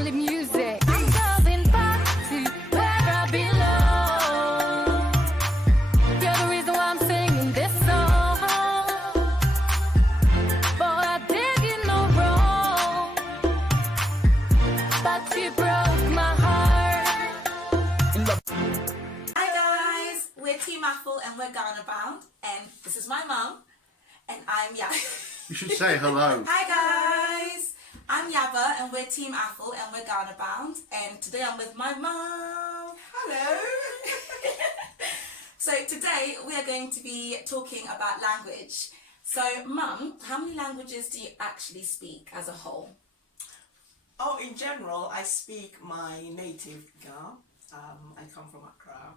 family music. I'm coming back to where I belong. You're the reason why I'm singing this song. Boy, I did you no wrong, but you broke my heart. Hi guys, we're Team Apple and we're Ghana bound, and this is my mum, and I'm You should say hello. Hi guys, I'm Yaba and we're Team Apple and we're Ghana bound, and today I'm with my mum. Hello. So today we are going to be talking about language. So mum, how many languages do you actually speak as a whole? Oh, in general, I speak my native Ga. I come from Accra.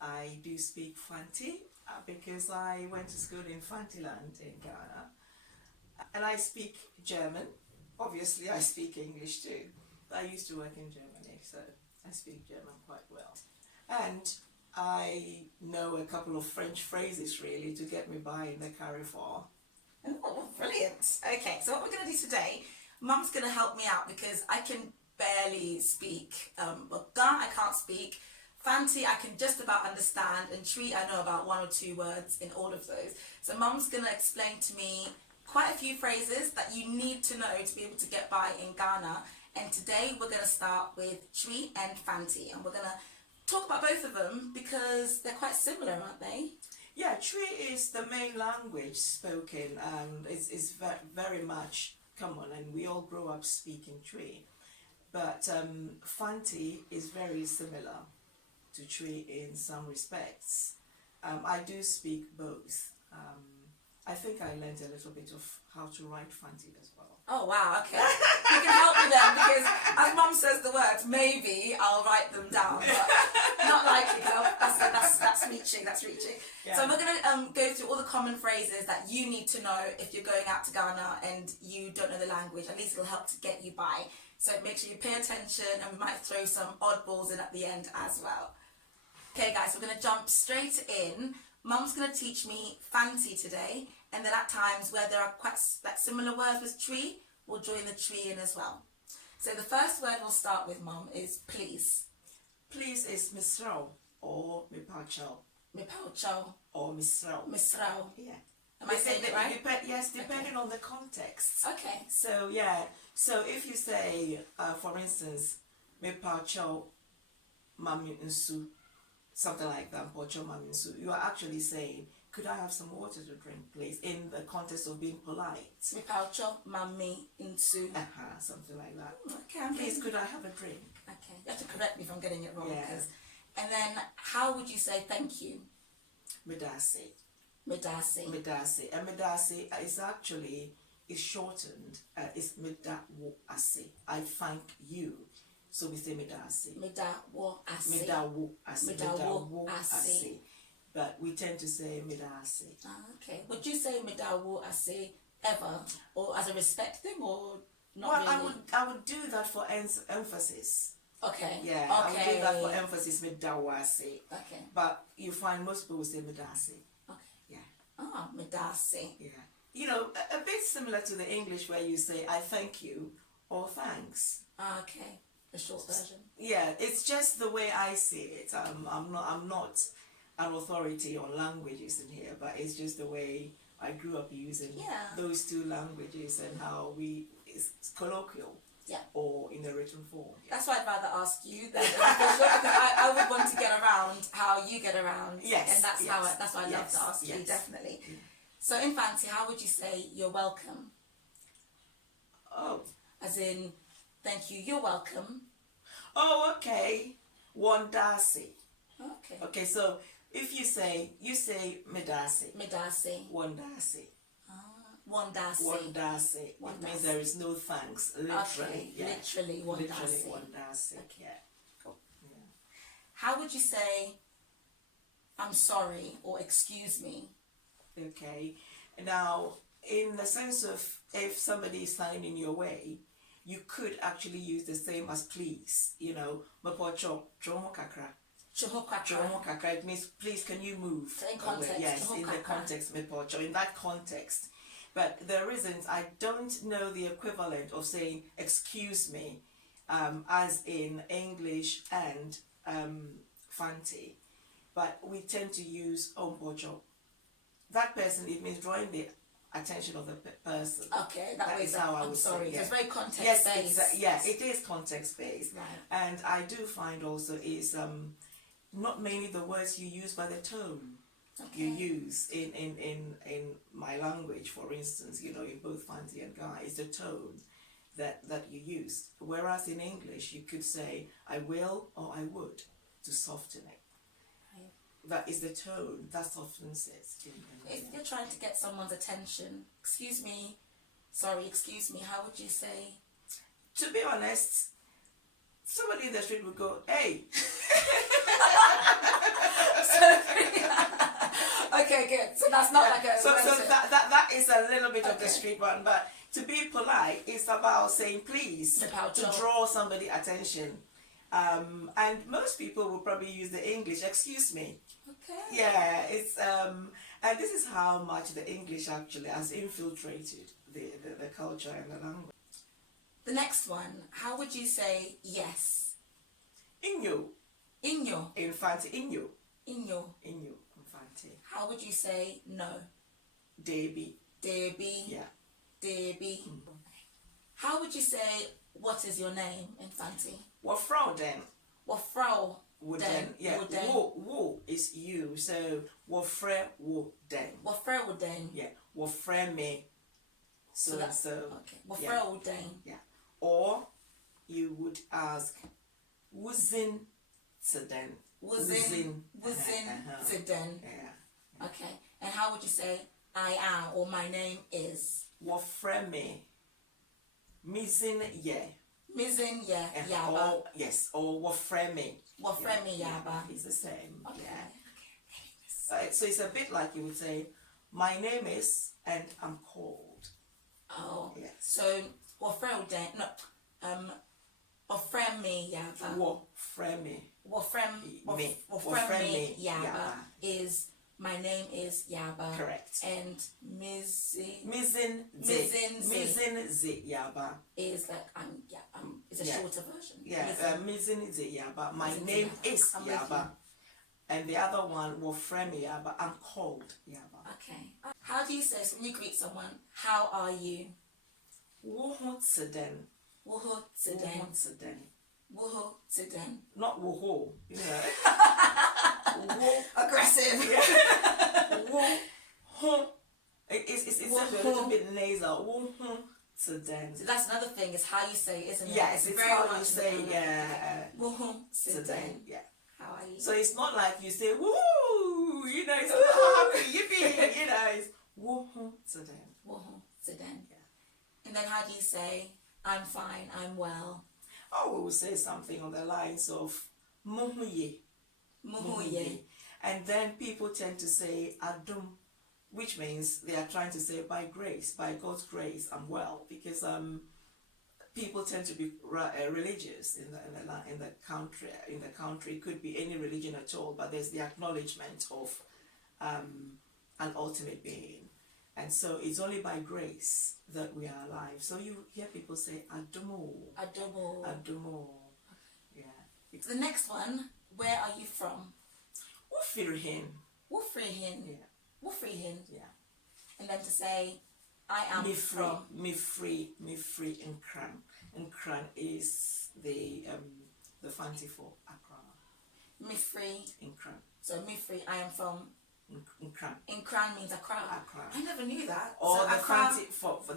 I do speak Fante because I went to school in Fanteland in Ghana. And I speak German. Obviously, I speak English too. I used to work in Germany, so I speak German quite well. And I know a couple of French phrases really to get me by in the Carrefour. Oh, brilliant. Okay, so what we're going to do today, Mum's going to help me out because I can barely speak. Well, Ga I can't speak. Fante I can just about understand, and Twi I know about 1 or 2 words in all of those. So Mum's going to explain to me quite a few phrases that you need to know to be able to get by in Ghana. And today we're going to start with Twi and Fante, and we're going to talk about both of them because they're quite similar, aren't they? Yeah, Twi is the main language spoken and it's very much common, and we all grow up speaking Twi. But Fante is very similar to Twi in some respects. I do speak both. I think I learned a little bit of how to write Fante as well. Oh wow, okay. You can help me then because as Mum says the words, maybe I'll write them down, but not likely because that's reaching. Yeah. So we're going to go through all the common phrases that you need to know if you're going out to Ghana and you don't know the language. At least it'll help to get you by. So make sure you pay attention, and we might throw some oddballs in at the end as well. Okay guys, we're going to jump straight in. Mum's going to teach me Fante today, and then at times where there are quite similar words with Twi, we'll join the Twi in as well. So the first word we'll start with, Mum, is please. Please is misrao or mipachao. Mipachao. Or misrao. Misrao. Yeah. Am I saying it right? Yes, depending on the context. Okay. So yeah, so if you say, for instance, mipachao mami nsu, something like that, pocho mami nsu, you are actually saying, could I have some water to drink, please, in the context of being polite. Mipaucho mami nsu. Something like that. Okay. Please, could I have a drink? Okay. You have to correct me if I'm getting it wrong. Yeah. And then, how would you say thank you? Medase. Medase. Medase. And medase is actually shortened. It's medawo ase. I thank you. So we say medase. Medawo ase. Medawo ase. Medawo ase. But we tend to say medase. Okay. Would you say medawo ase ever, or as a respect thing, or not well, really? I would do that for emphasis. Okay. Yeah, okay. I would do that for emphasis, medawo ase. Okay. But you find most people say medase. Okay. Yeah. Ah, medase. Yeah. You know, a bit similar to the English where you say I thank you or thanks. Okay. The short version. Yeah, it's just the way I see it. I'm not an authority on languages in here, but it's just the way I grew up using those 2 languages and how it's colloquial. Yeah. Or in the written form. Yeah. That's why I'd rather ask you than because I would want to get around how you get around. Yes. And that's why I love to ask you, definitely. Yeah. So in Fante, how would you say you're welcome? Oh. As in, thank you, you're welcome. Oh, okay. Wandasi. Okay. Okay, so if you say medasi. Medasi. Wandasi. Wandasi. Wandasi. It means there is no thanks. Literally. Okay. Yeah. Literally wandasi. Literally wandasi. Okay. Yeah. Cool. Yeah. How would you say I'm sorry or excuse me? Okay. Now, in the sense of if somebody is standing in your way, you could actually use the same as please. You know, mapocho, chomo kakra. Chomo kakra. It means please, can you move? In context. Yes, in the context, mapocho. In that context. But the reasons I don't know the equivalent of saying excuse me as in English and Fante, but we tend to use ombojo. That person, it means drawing the attention of the person. Okay, that is how I would I'm sorry. say. Yeah. It's very context based. Yes, it is context based. Right. And I do find also is not mainly the words you use, but the tone you use in my language, for instance, you know, in both Fante and Guy, is the tone that you use. Whereas in English, you could say, I will or I would, to soften it. Right. That is the tone that softens it. If you're trying to get someone's attention, excuse me, how would you say? To be honest, somebody in the street would go, hey. Okay, good. So that's not like a... So that is a little bit of the street one, but to be polite is about saying please, to draw somebody attention. And most people will probably use the English, excuse me. Okay. Yeah, it's and this is how much the English actually has infiltrated the culture and the language. The next one, how would you say yes? Inyo. Inyo. In Fante, inyo. Inyo. Inyo in Fante. How would you say no? Debi. Debi. Yeah. Debi. How would you say what is your name in Fante? What Frau then? What Frau? Wooden. Yeah. Wo is you. So what Fre Wooden. What Frau Wooden? Yeah. What Fre me. So that's okay. What Frau Wooden? Yeah. Or you would ask Wuzin Tiden. Wuzin Tiden. Yeah. Okay. And how would you say I am or my name is? What Fre me. Mizin ye. Mizin ye. Yaba. Or, yes. Or what Fre me. What Fre me Yaba. It's the same. Okay. Yeah. So it's a bit like you would say, my name is and I'm called. Oh. Yes. So what Fre Wooden? No. What Fre me Yaba. What Fre me. What Fre me Yaba is. My name is Yaba. Correct. And Mizin Z Yaba is like it's a shorter version. Yeah, Mizin Z Yaba. My name is Yaba. And the other one will frame Yaba. I'm called Yaba. Okay. How do you say when you greet someone? How are you? Woho Tseden. Woho Tseden. Woho Tseden. Woho Tseden. Not woho. You know. Aggressive. It's a little bit nasal. So that's another thing, is how you say it, isn't it? Yes, it's very how much you say, yeah. Yeah. How are you? So it's not like you say, woo, you know, it's happy, yippee, you know, it's woohoo, Sudan. Woohoo, Sudan. Yeah. And then how do you say, I'm fine, I'm well? Oh, we will say something on the lines of muhuye. Muhuye. And then people tend to say adum, which means they are trying to say by grace, by God's grace, I'm well, because people tend to be religious in the country. In the country, it could be any religion at all, but there's the acknowledgement of an ultimate being, and so it's only by grace that we are alive. So you hear people say adumo, adumo, adumo. Yeah. The next one, where are you from? Ufirihin. Ufirihin. Yeah. Ufirihin. Yeah. And then to say, I am from. Me free in Kran. And Kran is the Fante for Akwaaba. Me free in Kran. So me free, I am from in Kran. In Kran means Accra. I never knew that. Or so the Accra...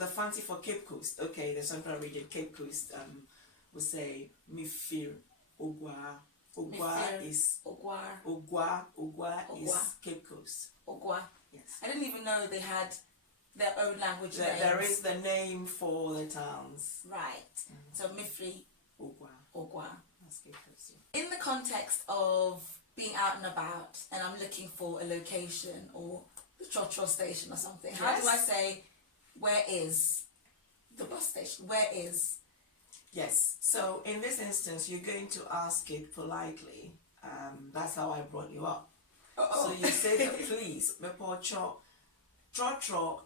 Fante for Cape Coast. Okay, the Central Region, Cape Coast will say me fear Ogwa. Ogwa is Ogwa is Cape Coast. Ogwa. Yes. I didn't even know they had their own language names. There is the name for the towns. Right. So Mifri. Ogwa. That's Cape Coast. Yeah. In the context of being out and about and I'm looking for a location or the Chotro station or something, how do I say, where is the bus station? Where is? Yes. So in this instance, you're going to ask it politely. That's how I brought you up. So you say that, please, mepo cho, trotro,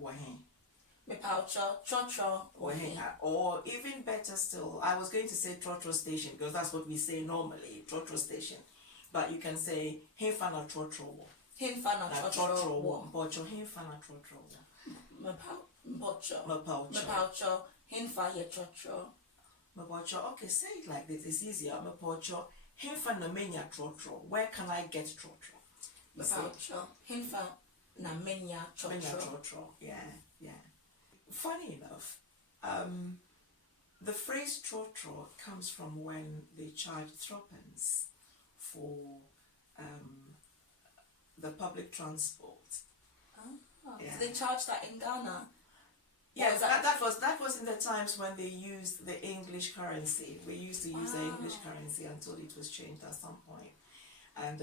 wahin. Me paucho, chocho, or even better still, I was going to say trotro station because that's what we say normally, trotro station. But you can say hinfana trotro wo. Hinfana chocho, wo. Bocho hinfana trotro wo. Mpocho. Mapaucho. Mepaucho. Hinfa ye chocho. Mapaucho. Okay, say it like this. It's easier. Mapaucho. Hinfana menya trotro. Where can I get trotro? Mepaucho. Hinfa na menya chocho. Menya trotro. Yeah, yeah. Funny enough, the phrase trotro comes from when they charge threepence for the public transport. Yeah. So they charge that in Ghana? Yes, that was in the times when they used the English currency. We used to use the English currency until it was changed at some point. And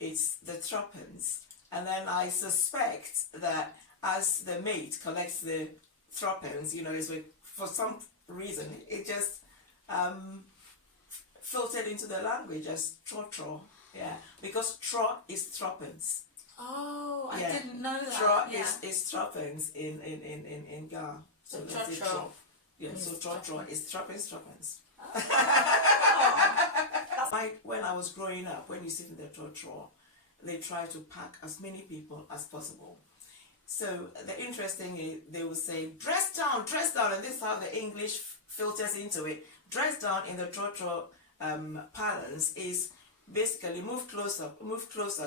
it's the threepence. And then I suspect that as the mate collects the threepence, for some reason, it just filtered into the language as trotro. Yeah, because tro is threepence. Oh, I Yeah. didn't know that. Tro Yeah. is threepence in Ga. So let's say trotro. tro. Yeah, so means trotro is threepence. Oh. When I was growing up, when you sit in the trotro, they try to pack as many people as possible. So the interesting is they will say, dress down, and this is how the English filters into it. Dress down in the trotro parlance is basically move closer.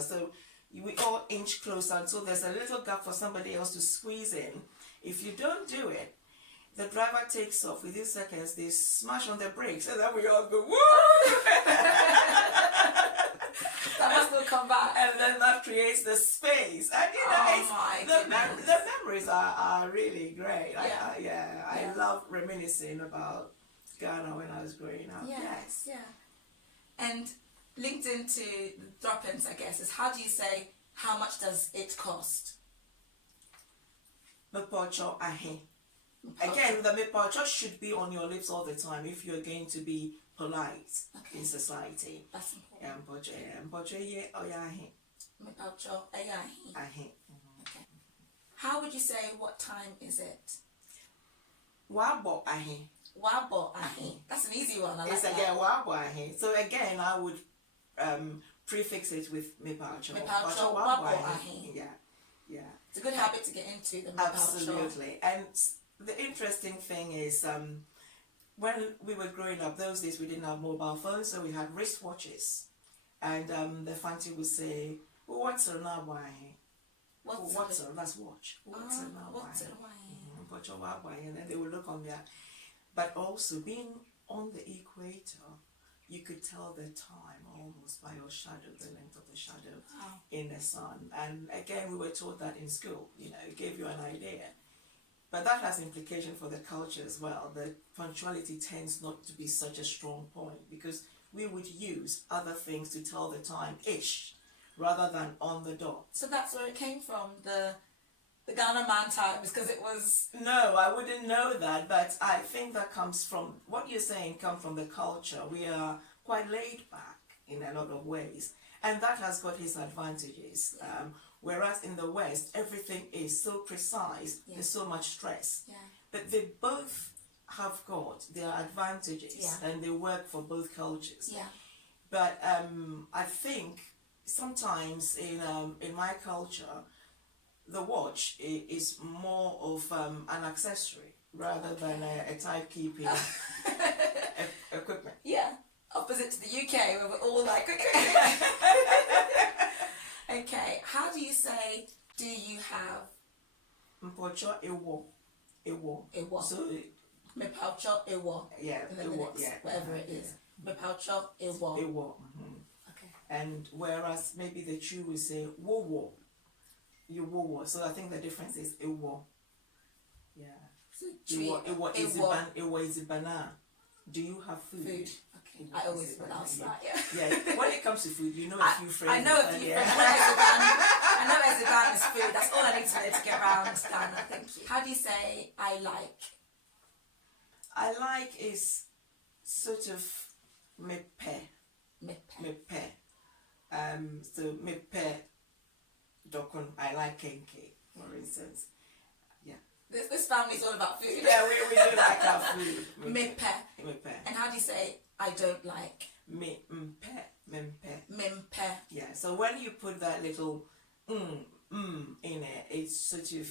So we all inch closer until there's a little gap for somebody else to squeeze in. If you don't do it, the driver takes off. Within seconds, they smash on the brakes, and then we all go, woo! That must not come back. And then that creates the space. And the memories are really great. I love reminiscing about Ghana when I was growing up. Yes. Yeah. And linked into the threepence, I guess, is how do you say, how much does it cost? Mepocho ahe. Again, the mepocho should be on your lips all the time if you're going to be polite in society. That's important. Mepocho ye oyahe. Mepaucho ayahi. Ahe. Okay. How would you say, what time is it? Wabo ahe. Wabo ahi. That's an easy one. I like It's that. again wabo ahe. So again, I would prefix it with mepocho. Mepocho wabo ahe. Yeah. It's a good habit to get into, the mepaucho. Absolutely. And the interesting thing is, when we were growing up, those days we didn't have mobile phones, so we had wristwatches. And the Fante would say, well, what's a nawa? What's a, that's watch. What's a nawa? And then they would look on there. But also, being on the equator, you could tell the time almost by your shadow, the length of the shadow in the sun. And again, we were taught that in school, it gave you an idea. But that has implication for the culture as well. The punctuality tends not to be such a strong point because we would use other things to tell the time-ish rather than on the dot. So that's where it came from, the Ghana man times, because it was... No, I wouldn't know that, but I think that comes from, what you're saying comes from the culture. We are quite laid back in a lot of ways, and that has got its advantages. Whereas in the West, everything is so precise, there's so much stress. But they both have got their advantages, and they work for both cultures. But I think sometimes in my culture, the watch is more of an accessory rather than a type-keeping equipment. Yeah, opposite to the UK where we're all like... Okay, how do you say, do you have? Mpocho ewo. Ewo. So... Mepaucho ewo. Yeah, ewo, whatever it is. Mepaucho ewo. Ewo. Okay. And whereas maybe the Chu will say wo. You wo. So I think the difference is ewo. Yeah. So Ewo is a banana. Do you have food? Okay. I always pronounce that. Yeah. When it comes to food, you know a few phrases. I know a few phrases. I know Ezeban is food. That's all I need to know to get around Ghana. Thank you. How do you say I like? I like is sort of mepe. So mepe dokun. I like kenke, for instance. Yeah. This family's all about food. Yeah, we do like our food. Mimpe. Mimpe. And how do you say I don't like? Mimpe. Mimpe. Yeah, so when you put that little in it, it sort of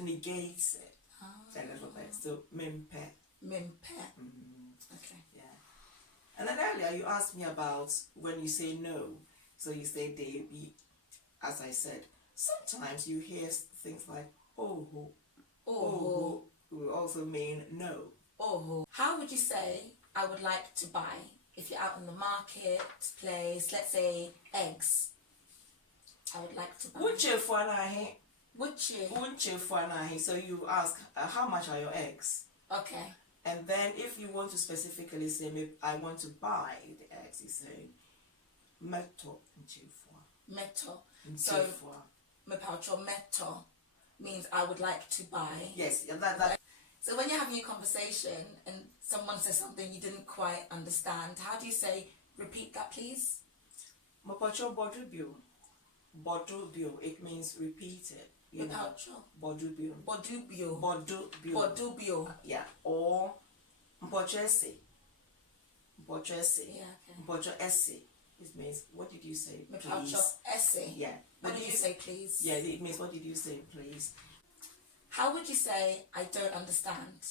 negates it a little bit. So mimpe. Mimpe. Okay. Yeah. And then earlier you asked me about when you say no. So you say as I said, sometimes you hear things like oh, will also mean no. Oh. How would you say I would like to buy? If you're out in the marketplace, let's say eggs. I would like to buy. So you ask, how much are your eggs? Okay. And then if you want to specifically say, I want to buy the eggs, you say, meto nchefua. Meto. So, mepacho meto means I would like to buy. Yes, that. So when you're having a conversation and someone says something you didn't quite understand, how do you say, repeat that please? Mepacho bodubio. Bodubio, it means repeat it. Mepacho. Bodubio. Bodubio. Bodubio. Bodubio. Yeah. Or mpochese. Mpochese. Yeah, okay. Mpochese. It means, what did you say, please? Mepacho esse. Yeah. What did you say, please? Yeah, it means, what did you say, please? How would you say, I don't understand?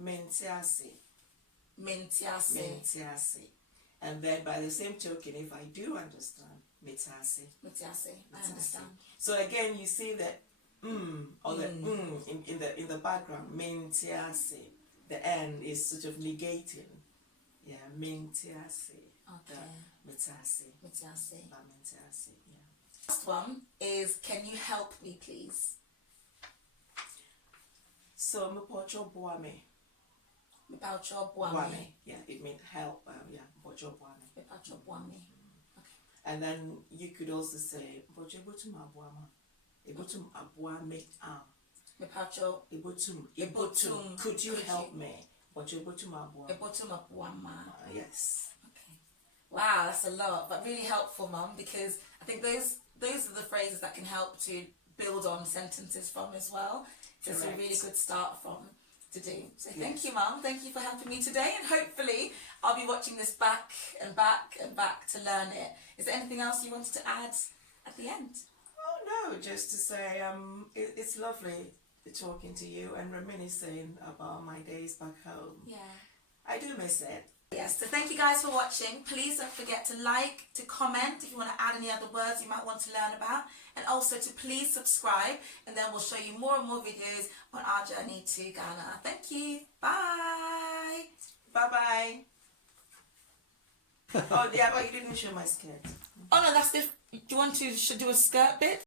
Mentiase. Mentiase. Mentiase. And then by the same token, if I do understand, metiase. Metiase. I understand. So again, you see that or the in the background, mentiase. The N is sort of negating. Yeah, mentiase. Okay. Metiase. Metiase. Mentiase. Yeah. Last one is, can you help me please? So mepocho boame. Mepocho boame. Yeah, it means help. Yeah, mepocho boame. Mepocho boame. Okay. And then you could also say mepocho ebotum abuama. Ebotum abuame Mepocho ebotum. Could you help me? Mepocho ebotum abuama. Ebotum abuama. Yes. Okay. Wow, that's a lot, but really helpful, Mum, because I think those are the phrases that can help to build on sentences from as well. So it's a really good start from to do. So thank you, Mum. Thank you for helping me today, and hopefully I'll be watching this back and back and back to learn it. Is there anything else you wanted to add at the end? Oh no, just to say it's lovely talking to you and reminiscing about my days back home. Yeah. I do miss it. Yes, so thank you guys for watching. Please don't forget to like, to comment if you want to add any other words you might want to learn about, and also to please subscribe, and then we'll show you more and more videos on our journey to Ghana. Thank you. Bye. Bye. Oh yeah, but you didn't show my skirt. Oh no, that's the. Do you want to do a skirt bit?